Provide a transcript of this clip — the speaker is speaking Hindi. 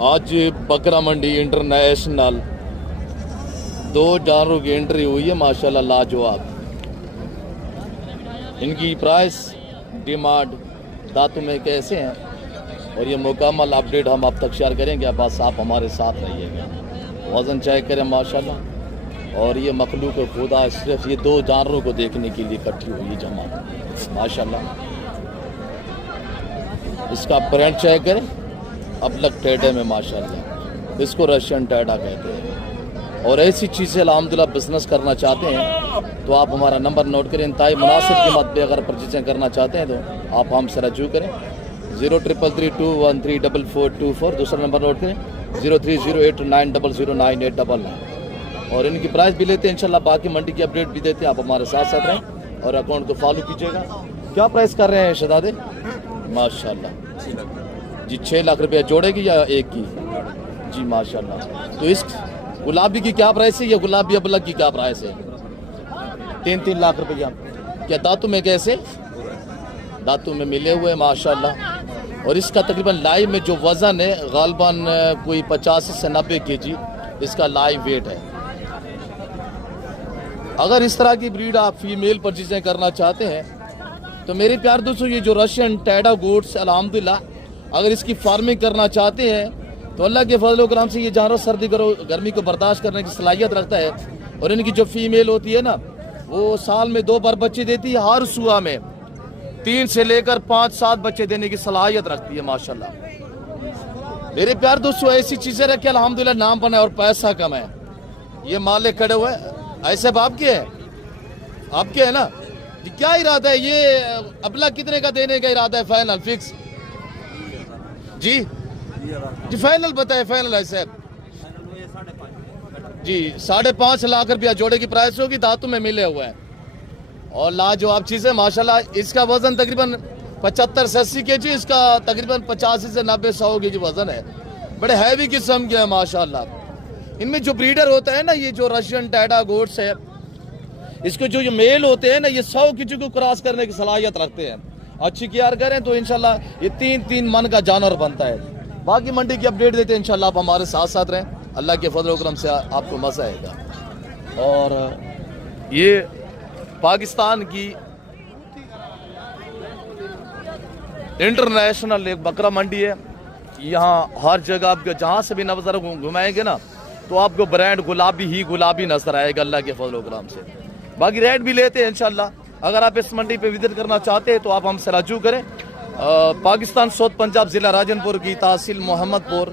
आज बकरा मंडी इंटरनेशनल 2 जानवरों की एंट्री हुई है माशाल्लाह लाजवाब। इनकी प्राइस डिमांड दांतों में कैसे हैं और ये मुकम्मल अपडेट हम आप तक शेयर करेंगे। बस आप हमारे साथ रहिएगा। वज़न चेक करें माशाल्लाह। और ये मखलूक खुदा सिर्फ ये 2 जानवरों को देखने के लिए इकट्ठी हुई है जमात माशाल्लाह। इसका प्रिंट चेक करें अपलक टेढ़े में माशाल्लाह। इसको रशियन टेढ़ा कहते हैं। और ऐसी चीज़ें अल्हम्दुलिल्लाह बिजनेस करना चाहते हैं तो आप हमारा नंबर नोट करें। इंतहाई मुनासिब कीमत पे अगर परचेजिंग करना चाहते हैं तो आप हमसे रजू करें 0333213424। दूसरा नंबर नोट करें 0308900989। और इनकी प्राइस भी लेते हैं इंशाल्लाह। बाकी मंडी की अपडेट भी देते हैं। आप हमारे साथ साथ रहें और अकाउंट को फॉलो कीजिएगा। क्या प्राइस कर रहे हैं शहजादे माशाल्लाह जी? 6 लाख रुपया जोड़े की या एक की जी माशाल्लाह। तो इस गुलाबी की क्या प्राइस है? ये गुलाबी अबलग की क्या प्राइस है? 3-3 लाख रुपया। क्या दांतों में कैसे? दांतों में मिले हुए माशाल्लाह। और इसका तकरीबन लाइव में जो वज़न है गालबन कोई 85 से 90 केजी इसका लाइव वेट है। अगर इस तरह की ब्रीड आप फीमेल परचेजिंग करना चाहते हैं तो मेरे प्यार दोस्तों ये जो रशियन टेढ़ा गोट्स अल्हम्दुलिल्लाह अगर इसकी फार्मिंग करना चाहते हैं तो अल्लाह के फजल व करम से ये जानवर सर्दी गर्मी को बर्दाश्त करने की सलाहियत रखता है। और इनकी जो फीमेल होती है ना वो साल में 2 बार बच्चे देती है। हर सुबह में 3 से लेकर 5-7 बच्चे देने की सलाहियत रखती है माशाल्लाह। मेरे प्यार दोस्तों ऐसी चीजें रखे अल्हम्दुलिल्लाह नाम बने और पैसा कम है। ये मालिक खड़े हुए ऐसे बाप के है आपके है ना जी? क्या इरादा है ये अबला कितने का देने का इरादा है? फाइनल फिक्स जी जी फाइनल बताए। फाइनल है साहब जी 5.5 लाख रुपया जोड़े की प्राइस होगी। दांतों में मिले हुए हैं और लाजवाब चीज़ है माशाल्लाह। इसका वजन तकरीबन 75 से 80 केजी, इसका तकरीबन 85 से 90-100 केजी वजन है। बड़े हैवी किस्म के हैं माशाल्लाह। इनमें जो ब्रीडर होता है ना ये जो रशियन टेढ़ा गोट्स है इसके जो ये मेल होते हैं ना ये 100 केजी को क्रॉस करने की सलाहियत रखते हैं। अच्छी केयर करें तो इंशाल्लाह ये 3-3 मन का जानवर बनता है। बाकी मंडी की अपडेट देते हैं इंशाल्लाह। आप हमारे साथ साथ रहें। अल्लाह के फजल व करम से आपको मज़ा आएगा। और ये पाकिस्तान की इंटरनेशनल एक बकरा मंडी है। यहाँ हर जगह आपको जहाँ से भी नज़र घुमाएंगे ना तो आपको ब्रांड गुलाबी ही गुलाबी नजर आएगा अल्लाह के फजल व करम से। बाकी रेट भी लेते हैं इंशाल्लाह। अगर आप इस मंडी पे विजिट करना चाहते हैं तो आप हमसे रजू करें। पाकिस्तान साउथ पंजाब ज़िला राजनपुर की तहसील मोहम्मदपुर।